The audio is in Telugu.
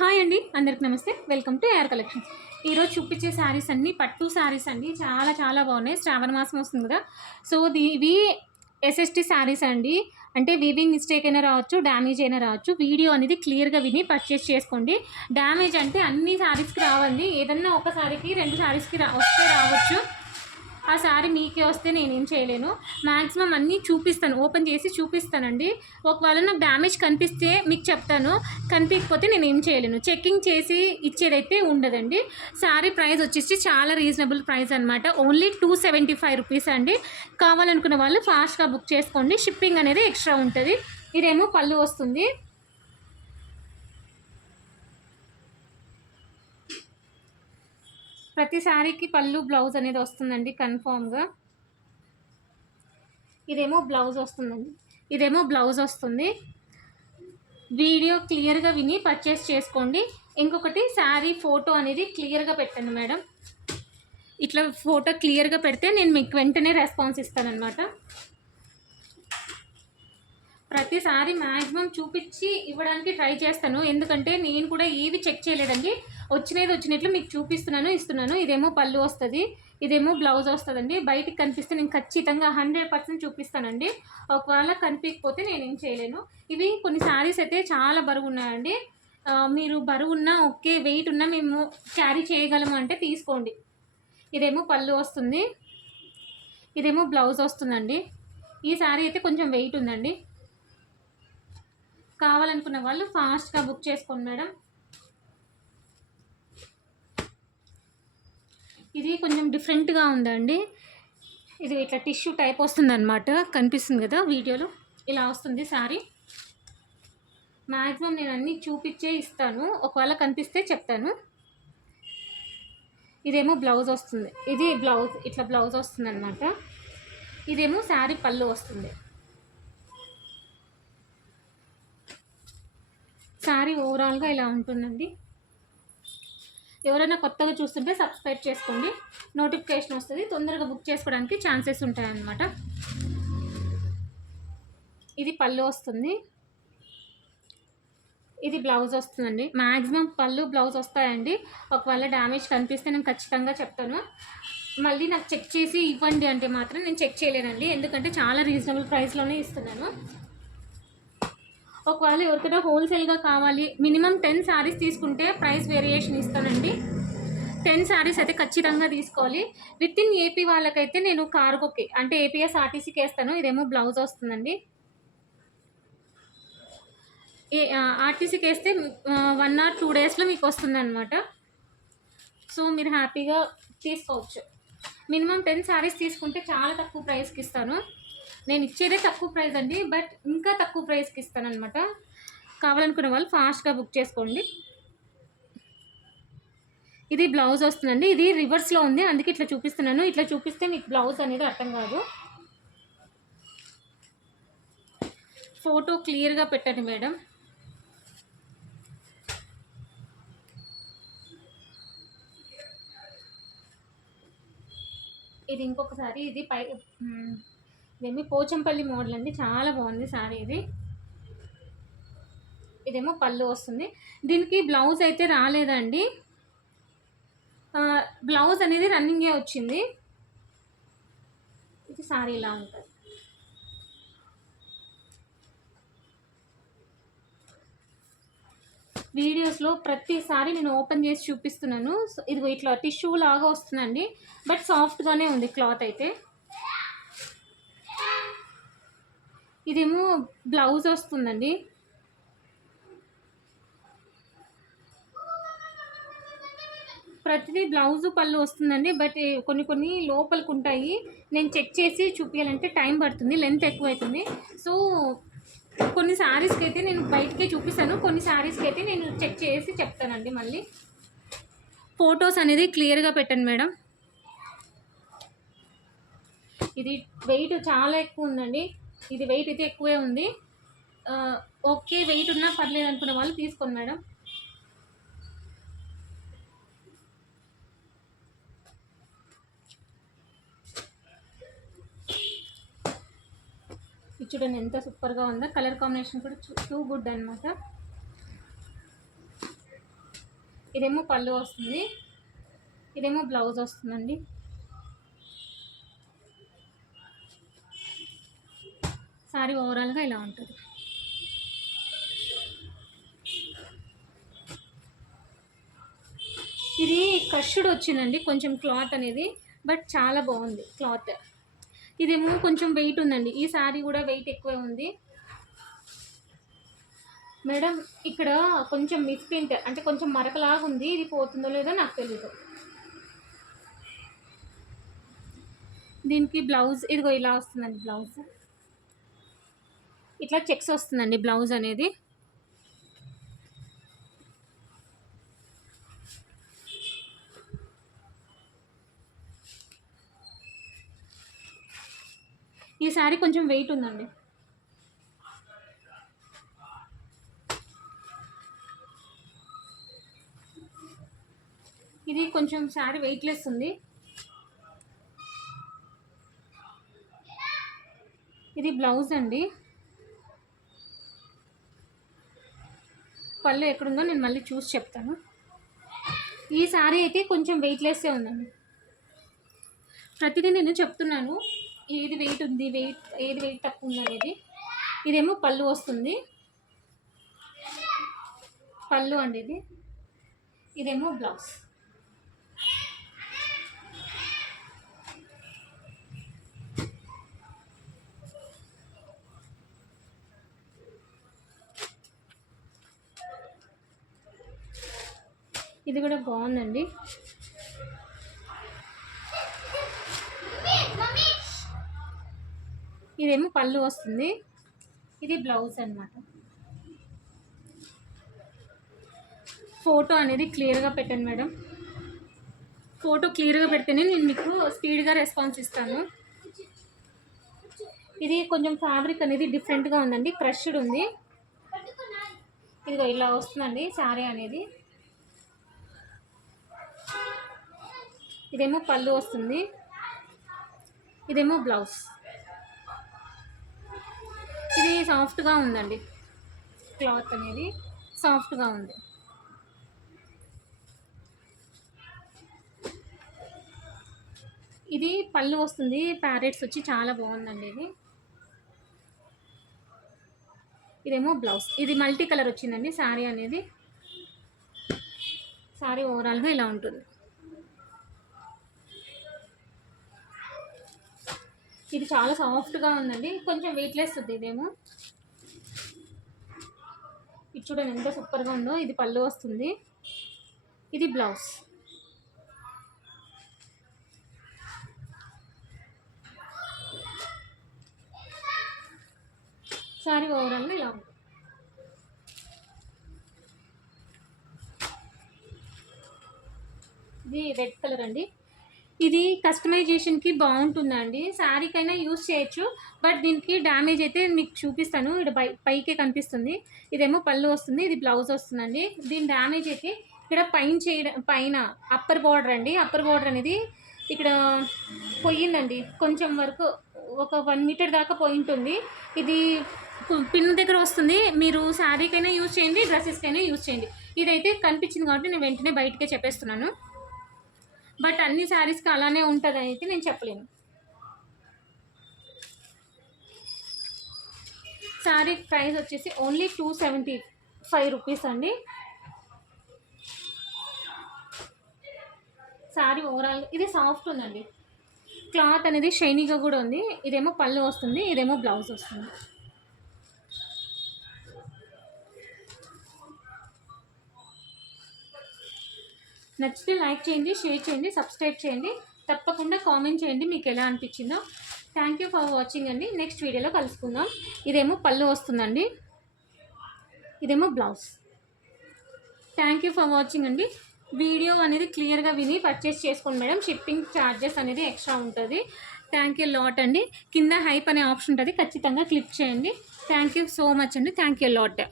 హాయ్ అండి, అందరికి నమస్తే. Welcome to AR collections. ఈరోజు చూపించే శారీస్ అన్నీ పట్టు శారీస్ అండి. చాలా చాలా బాగున్నాయి. శ్రావణ మాసం వస్తుంది కదా, సో ఇవి ఎస్ఎస్టీ శారీస్ అండి. అంటే వీవింగ్ మిస్టేక్ అయినా రావచ్చు, డ్యామేజ్ అయినా రావచ్చు. వీడియో అనేది క్లియర్గా విని పర్చేస్ చేసుకోండి. డ్యామేజ్ అంటే అన్ని శారీస్కి రావండి, ఏదన్నా ఒక శారీకి రెండు శారీస్కి వస్తే రావచ్చు. ఆ శారీ మీకే వస్తే నేనేం చేయలేను. మ్యాక్సిమం అన్నీ చూపిస్తాను, ఓపెన్ చేసి చూపిస్తానండి. ఒకవేళ నాకు డ్యామేజ్ కనిపిస్తే మీకు చెప్తాను, కనిపించకపోతే నేనేం చేయలేను. చెక్కింగ్ చేసి ఇచ్చేదైతే ఉండదండి. శారీ ప్రైస్ వచ్చేసి చాలా రీజనబుల్ ప్రైస్ అనమాట. ఓన్లీ 275 రూపీస్ అండి. కావాలనుకున్న వాళ్ళు ఫాస్ట్గా బుక్ చేసుకోండి. షిప్పింగ్ అనేది ఎక్స్ట్రా ఉంటుంది. ఇదేమో పళ్ళు వస్తుంది. ప్రతి శారీకి పళ్ళు బ్లౌజ్ అనేది వస్తుందండి కన్ఫామ్గా. ఇదేమో బ్లౌజ్ వస్తుంది. వీడియో క్లియర్గా విని పర్చేస్ చేసుకోండి. ఇంకొకటి, శారీ ఫోటో అనేది క్లియర్గా పెట్టండి మేడం. ఇట్లా ఫోటో క్లియర్గా పెడితే నేను మీకు వెంటనే రెస్పాన్స్ ఇస్తానన్నమాట. ప్రతిసారి మ్యాక్సిమం చూపించి ఇవ్వడానికి ట్రై చేస్తాను, ఎందుకంటే నేను కూడా ఏవి చెక్ చేయలేదండి. వచ్చినట్లు మీకు ఇస్తున్నాను. ఇదేమో పళ్ళు వస్తుంది, ఇదేమో బ్లౌజ్ వస్తుందండి. బయటికి కనిపిస్తే నేను ఖచ్చితంగా 100% చూపిస్తానండి. ఒకవేళ కనిపించకపోతే నేనేం చేయలేను. ఇవి కొన్ని శారీస్ అయితే చాలా బరువు ఉన్నాయండి. మీరు బరువు ఉన్నా ఓకే, వెయిట్ ఉన్నా మేము క్యారీ చేయగలము అంటే తీసుకోండి. ఇదేమో పళ్ళు వస్తుంది, ఇదేమో బ్లౌజ్ వస్తుందండి. ఈ శారీ అయితే కొంచెం వెయిట్ ఉందండి. కావాలనుకున్న వాళ్ళు ఫాస్ట్గా బుక్ చేసుకోండి మేడం. ఇది కొంచెం డిఫరెంట్గా ఉందండి. ఇది ఇట్లా టిష్యూ టైప్ వస్తుంది అనమాట. కనిపిస్తుంది కదా వీడియోలో, ఇలా వస్తుంది శారీ. మ్యాక్సిమం నేను అన్నీ చూపించే ఇస్తాను, ఒకవేళ కనిపిస్తే చెప్తాను. ఇదేమో బ్లౌజ్ వస్తుంది, ఇది బ్లౌజ్ ఇట్లా బ్లౌజ్ వస్తుంది అనమాట. ఇదేమో శారీ పళ్ళు వస్తుంది. శారీ ఓవరాల్గా ఇలా ఉంటుందండి. ఎవరైనా కొత్తగా చూస్తుంటే సబ్స్క్రైబ్ చేసుకోండి, నోటిఫికేషన్ వస్తుంది. తొందరగా బుక్ చేసుకోవడానికి ఛాన్సెస్ ఉంటాయన్నమాట. ఇది పళ్ళు వస్తుంది, ఇది బ్లౌజ్ వస్తుందండి. మ్యాక్సిమం పళ్ళు బ్లౌజ్ వస్తాయండి. ఒకవేళ డ్యామేజ్ కనిపిస్తే నేను ఖచ్చితంగా చెప్తాను. మళ్ళీ నాకు చెక్ చేసి ఇవ్వండి అంటే మాత్రం నేను చెక్ చేయలేనండి, ఎందుకంటే చాలా రీజనబుల్ ప్రైస్లోనే ఇస్తున్నాను. ఒకవేళ ఎవరికైనా హోల్సేల్గా కావాలి, మినిమం 10 శారీస్ తీసుకుంటే ప్రైస్ వేరియేషన్ ఇస్తానండి. 10 శారీస్ అయితే ఖచ్చితంగా తీసుకోవాలి. విత్ ఇన్ ఏపీ వాళ్ళకైతే నేను కార్గోకి అంటే ఏపీఎస్ ఆర్టీసీకి వేస్తాను. ఇదేమో బ్లౌజ్ వస్తుందండి. ఆర్టీసీకి వేస్తే 1 or 2 డేస్లో మీకు వస్తుంది అనమాట. సో మీరు హ్యాపీగా తీసుకోవచ్చు. మినిమం 10 శారీస్ తీసుకుంటే చాలా తక్కువ ప్రైస్కి ఇస్తాను. నేను ఇచ్చేదే తక్కువ ప్రైస్ అండి, బట్ ఇంకా తక్కువ ప్రైస్కి ఇస్తాను అనమాట. కావాలనుకున్న వాళ్ళు ఫాస్ట్గా బుక్ చేసుకోండి. ఇది బ్లౌజ్ వస్తుందండి. ఇది రివర్స్లో ఉంది, అందుకే ఇట్లా చూపిస్తున్నాను. ఇట్లా చూపిస్తే మీకు బ్లౌజ్ అనేది అర్థం కాదు. ఫోటో క్లియర్గా పెట్టండి మేడం. ఇది ఇంకొకసారి, ఇది ఇదేమి పోచంపల్లి మోడల్ అండి, చాలా బాగుంది శారీ ఇది. ఇదేమో పళ్ళు వస్తుంది. దీనికి బ్లౌజ్ అయితే రాలేదండి, బ్లౌజ్ అనేది రన్నింగే వచ్చింది. ఇది శారీ ఇలా ఉంటుంది. వీడియోస్లో ప్రతిసారి నేను ఓపెన్ చేసి చూపిస్తున్నాను. ఇది ఇట్లా టిష్యూ లాగా వస్తుందండి, బట్ సాఫ్ట్గానే ఉంది క్లాత్ అయితే. ఇదేమో బ్లౌజ్ వస్తుందండి. ప్రతిదీ బ్లౌజు పళ్ళు వస్తుందండి, బట్ కొన్ని లోపలికి ఉంటాయి. నేను చెక్ చేసి చూపించాలంటే టైం పడుతుంది, లెంత్ ఎక్కువ అవుతుంది. సో కొన్ని శారీస్కి అయితే నేను బయటకే చూపిస్తాను, కొన్ని శారీస్కి అయితే నేను చెక్ చేసి చెప్తానండి. మళ్ళీ ఫొటోస్ అనేది క్లియర్గా పెట్టండి మేడం. ఇది వెయిట్ చాలా ఎక్కువ ఉందండి, ఇది వెయిట్ అయితే ఎక్కువే ఉంది. ఓకే, వెయిట్ ఉన్నా పర్లేదు అనుకున్న వాళ్ళు తీసుకోండి మేడం. చూడండి ఎంత సూపర్గా ఉందో, కలర్ కాంబినేషన్ కూడా టూ గుడ్ అనమాట. ఇదేమో పళ్ళు వస్తుంది, ఇదేమో బ్లౌజ్ వస్తుందండి. సారీ ఓవరాల్గా ఇలా ఉంటుంది. ఇది క్రష్డ్ వచ్చిందండి కొంచెం క్లాత్ అనేది, బట్ చాలా బాగుంది క్లాత్. ఇదేమో కొంచెం వెయిట్ ఉందండి, ఈ సారీ కూడా వెయిట్ ఎక్కువే ఉంది మేడం. ఇక్కడ కొంచెం మిస్ప్రింట్ అంటే కొంచెం మరకలాగా ఉంది, ఇది పోతుందో లేదో నాకు తెలీదు. దీనికి బ్లౌజ్ ఇదిగో ఇలా వస్తుందండి, బ్లౌజ్ ఇట్లా చెక్స్ వస్తుందండి బ్లౌజ్ అనేది. ఈ శారీ కొంచెం వెయిట్ ఉందండి. ఇది కొంచెం శారీ వెయిట్లెస్ ఉంది. ఇది బ్లౌజ్ అండి. పళ్ళు ఎక్కడుందో నేను మళ్ళీ చూసి చెప్తాను. ఈ శారీ అయితే కొంచెం వెయిట్లెస్సే ఉందండి. ప్రతిదీ నేను చెప్తున్నాను ఏది వెయిట్ ఉంది, ఏది వెయిట్ తక్కువ ఉంది అనేది. ఇదేమో పళ్ళు వస్తుంది, పళ్ళు అండి ఇది. ఇదేమో బ్లౌజ్. ఇది కూడా బాగుందండి. ఇదేమో పళ్ళు వస్తుంది, ఇది బ్లౌజ్ అన్నమాట. ఫోటో అనేది క్లియర్గా పెట్టండి మేడం. ఫోటో క్లియర్గా పెడితేనే నేను మీకు స్పీడ్గా రెస్పాన్స్ ఇస్తాను. ఇది కొంచెం ఫ్యాబ్రిక్ అనేది డిఫరెంట్గా ఉందండి, క్రష్డ్ ఉంది. ఇదిగో ఇలా వస్తుందండి శారీ అనేది. ఇదేమో పళ్ళు వస్తుంది, ఇదేమో బ్లౌజ్. ఇది సాఫ్ట్గా ఉందండి, క్లాత్ అనేది సాఫ్ట్గా ఉంది. ఇది పళ్ళు వస్తుంది, ప్యారెట్స్ వచ్చి చాలా బాగుందండి ఇది. ఇదేమో బ్లౌజ్. ఇది మల్టీ కలర్ వచ్చిందండి శారీ అనేది. శారీ ఓవరాల్గా ఇలా ఉంటుంది. ఇది చాలా సాఫ్ట్గా ఉందండి, కొంచెం వెయిట్లెస్ ఉంది. ఇదేమో ఇది చూడండి ఎంత సూపర్గా ఉందో. ఇది పళ్ళు వస్తుంది, ఇది బ్లౌజ్. సారీ ఓవరాల్గా ఇలా ఉంటుంది. ఇది రెడ్ కలర్ అండి. ఇది కస్టమైజేషన్కి బాగుంటుందండి, శారీకైనా యూస్ చేయొచ్చు. బట్ దీనికి డ్యామేజ్ అయితే మీకు చూపిస్తాను. ఇక్కడ పైకే కనిపిస్తుంది. ఇదేమో పళ్ళు వస్తుంది, ఇది బ్లౌజ్ వస్తుందండి. దీని డ్యామేజ్ అయితే ఇక్కడ పైన అప్పర్ బార్డర్ అండి. అప్పర్ బార్డర్ అనేది ఇక్కడ పోయిందండి, కొంచెం వరకు ఒక 1 మీటర్ దాకా పోయింటుంది. ఇది పిన్ దగ్గర వస్తుంది. మీరు శారీకైనా యూజ్ చేయండి, డ్రెస్సెస్కైనా యూజ్ చేయండి. ఇదైతే కనిపించింది కాబట్టి నేను వెంటనే బయటకే చెప్పేస్తున్నాను. బట్ అన్ని శారీస్కి అలానే ఉంటుంది అయితే నేను చెప్పలేను. శారీ ప్రైస్ వచ్చేసి ఓన్లీ 275 రూపీస్ అండి. శారీ ఓవరాల్ ఇది సాఫ్ట్ ఉందండి, క్లాత్ అనేది షైనీగా కూడా ఉంది. ఇదేమో పళ్ళు వస్తుంది, ఇదేమో బ్లౌజ్ వస్తుంది. నచ్చితే లైక్ చేయండి, షేర్ చేయండి, సబ్స్క్రైబ్ చేయండి. తప్పకుండా కామెంట్ చేయండి మీకు ఎలా అనిపించిందో. థ్యాంక్ యూ ఫర్ వాచింగ్ అండి. నెక్స్ట్ వీడియోలో కలుసుకుందాం. ఇదేమో పళ్ళు వస్తుందండి, ఇదేమో blouse. Thank you for watching అండి. వీడియో అనేది క్లియర్గా విని పర్చేస్ చేసుకోండి మేడం. షిప్పింగ్ ఛార్జెస్ అనేది ఎక్స్ట్రా ఉంటుంది. థ్యాంక్ యూ లాట్ అండి. కింద హైప్ అనే ఆప్షన్ ఉంటుంది, ఖచ్చితంగా క్లిక్ చేయండి. థ్యాంక్ యూ సో మచ్ అండి. Thank you lot.